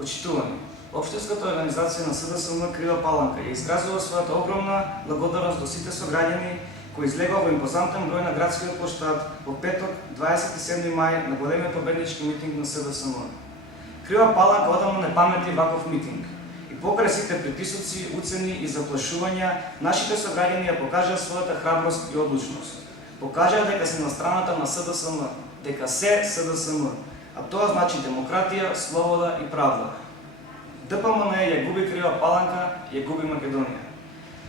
Почитувани, Општинската организација на СДСМ Крива Паланка ја изгразува својата огромна благодарност до сите сограѓани кои излегува во импозантен број на градскиот плоштад во петок, 27 мај, на големиот победнички митинг на СДСМ. Крива Паланка одамна не памети ваков митинг. И покрај сите притисоци, уцени и заплашувања, нашите сограѓани ја покажаа својата храброст и одлучност. Покажаа дека се на страната на СДСМ, дека се СДСМ, а тоа значи демократија, слобода и правда. ДПМН ја губи Крива Паланка, ја губи Македонија.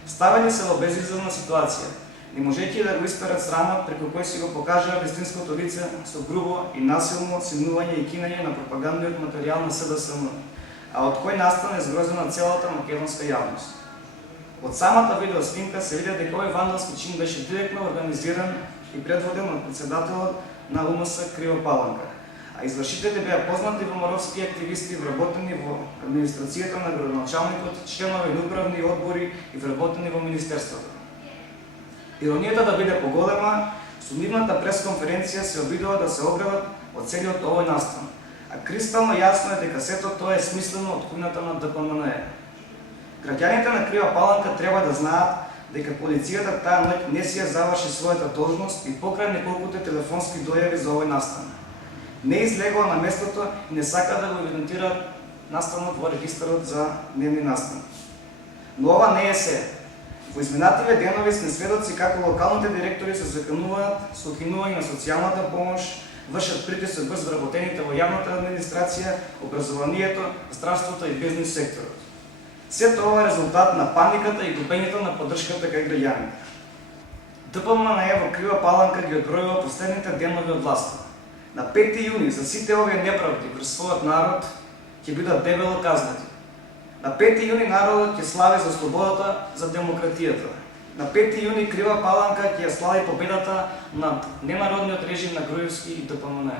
Ставени се во безизлазна ситуација, не можејќи да го исперат срамот преку кој си го покажаа вистинското лице со грубо и насилно симнување и кинење на пропагандниот материјал на СДСМ, а од кој настане згрозена целата македонска јавност. Од самата видео снимка се види дека овој вандалски чин беше директно организиран и предводен од председателот на УМС Крива Паланка, а извршителите беа познати ВМРО-вски активисти вработени во администрацијата на градоначалникот, членови на управни одбори и вработени во министерството. Иронијата да биде поголема, со нивната пресконференција се обидува да се оградат од целиот овој настан, а кристално јасно е дека сето тоа е смислено од кујната на ДПМН. Граѓаните на Крива Паланка треба да знаат дека полицијата таа ноќ не си ја заврши својата должност и покрај неколкуте телефонски дојави за овој настан. Не излегува на местото и не сака да го евидентира настанот во регистарот за дневни настани. Но ова не е се. Во изминативе денови сме сведоци како локалните директори се закануваат со укинување на социјалната помош, вршат притисок врз вработените во јавната администрација, образованието, здравството и бизнис секторот. Сето ова е резултат на паниката и губењето на поддршката кај граѓаните. ДПМН во Крива Паланка ги одбројува последните денови од власта. На 5 јуни за сите овие неправди врз својот народ ќе бидат дебело казнати. На 5 јуни народот ќе слави за слободата, за демократијата. На 5 јуни Крива Паланка ќе ја слави победата над ненародниот режим на Груевски и ДПМН.